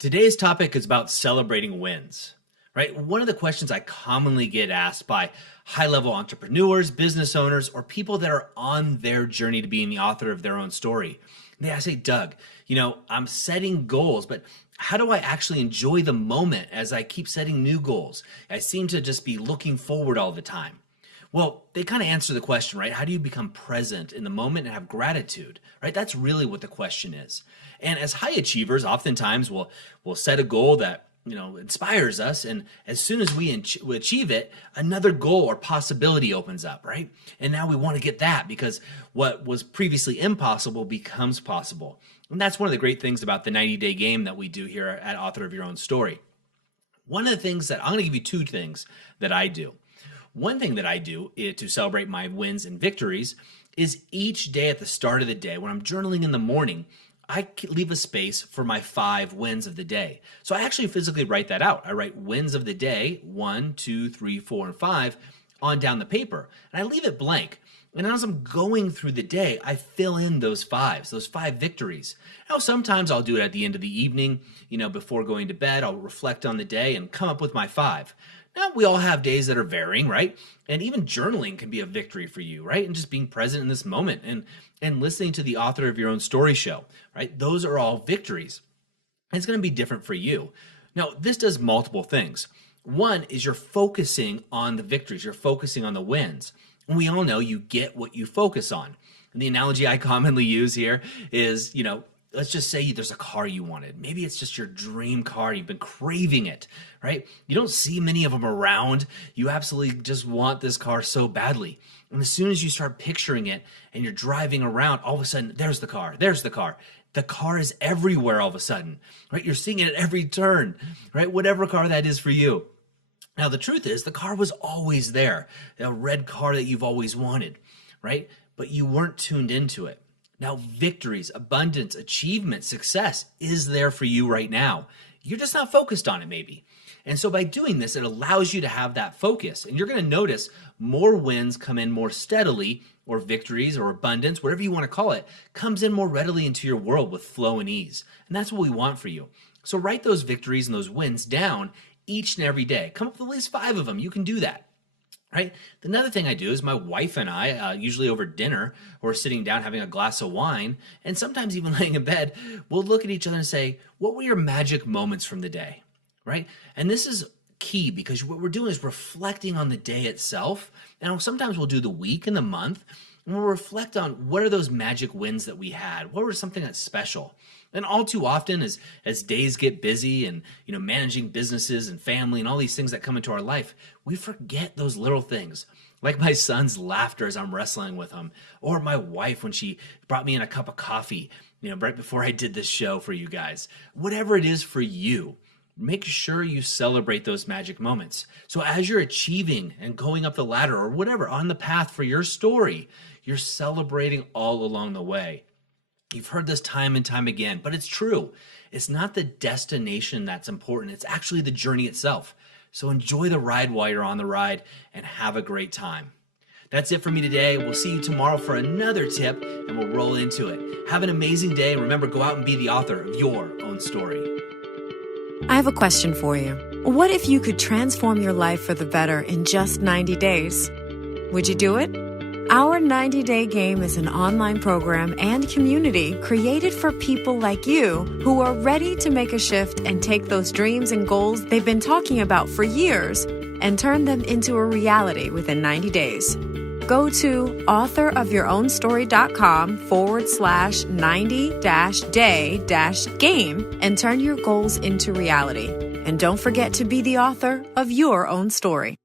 Today's topic is about celebrating wins, right? One of the questions I commonly get asked by high-level entrepreneurs, business owners, or people that are on their journey to being the author of their own story. They say, Doug, I'm setting goals, but how do I actually enjoy the moment as I keep setting new goals? I seem to just be looking forward all the time. Well, they kind of answer the question, right? How do you become present in the moment and have gratitude, right? That's really what the question is. And as high achievers, oftentimes we'll set a goal that inspires us, and as soon as we achieve it, another goal or possibility opens up, right? And now we want to get that because what was previously impossible becomes possible. And that's one of the great things about the 90-day game that we do here at Author of Your Own Story. One of the things that I'm going to give you two things that I do. One thing that I do to celebrate my wins and victories is each day at the start of the day, when I'm journaling in the morning, I leave a space for my 5 wins of the day. So I actually physically write that out. I write wins of the day, 1, 2, 3, 4, and 5 on down the paper. And I leave it blank. And as I'm going through the day, I fill in those 5s, those 5 victories. Now, sometimes I'll do it at the end of the evening, before going to bed. I'll reflect on the day and come up with my 5. Now, we all have days that are varying, right? And even journaling can be a victory for you, right? And just being present in this moment and listening to the Author of Your Own Story show, right? Those are all victories. And it's going to be different for you. Now, this does multiple things. One is you're focusing on the victories. You're focusing on the wins. And we all know you get what you focus on. And the analogy I commonly use here is, let's just say there's a car you wanted. Maybe it's just your dream car. You've been craving it, right? You don't see many of them around. You absolutely just want this car so badly. And as soon as you start picturing it and you're driving around, all of a sudden, there's the car. There's the car. The car is everywhere all of a sudden, right? You're seeing it at every turn, right? Whatever car that is for you. Now, the truth is the car was always there, a red car that you've always wanted, right? But you weren't tuned into it. Now, victories, abundance, achievement, success is there for you right now. You're just not focused on it, maybe. And so by doing this, it allows you to have that focus. And you're going to notice more wins come in more steadily, or victories or abundance, whatever you want to call it, comes in more readily into your world with flow and ease. And that's what we want for you. So write those victories and those wins down each and every day. Come up with at least 5 of them. You can do that. Right. Another thing I do is my wife and I, usually over dinner or sitting down having a glass of wine, and sometimes even laying in bed, we'll look at each other and say, what were your magic moments from the day? Right. And this is key because what we're doing is reflecting on the day itself. And sometimes we'll do the week and the month, and we'll reflect on what are those magic wins that we had? What was something that's special? And all too often as days get busy and managing businesses and family and all these things that come into our life, we forget those little things. Like my son's laughter as I'm wrestling with him, or my wife when she brought me in a cup of coffee, right before I did this show for you guys. Whatever it is for you, make sure you celebrate those magic moments. So as you're achieving and going up the ladder or whatever on the path for your story, you're celebrating all along the way. You've heard this time and time again, but it's true. It's not the destination that's important. It's actually the journey itself. So enjoy the ride while you're on the ride and have a great time. That's it for me today. We'll see you tomorrow for another tip and we'll roll into it. Have an amazing day. And remember, go out and be the author of your own story. I have a question for you. What if you could transform your life for the better in just 90 days? Would you do it? Our 90-Day Game is an online program and community created for people like you who are ready to make a shift and take those dreams and goals they've been talking about for years and turn them into a reality within 90 days. Go to authorofyourownstory.com/90-day-game and turn your goals into reality. And don't forget to be the author of your own story.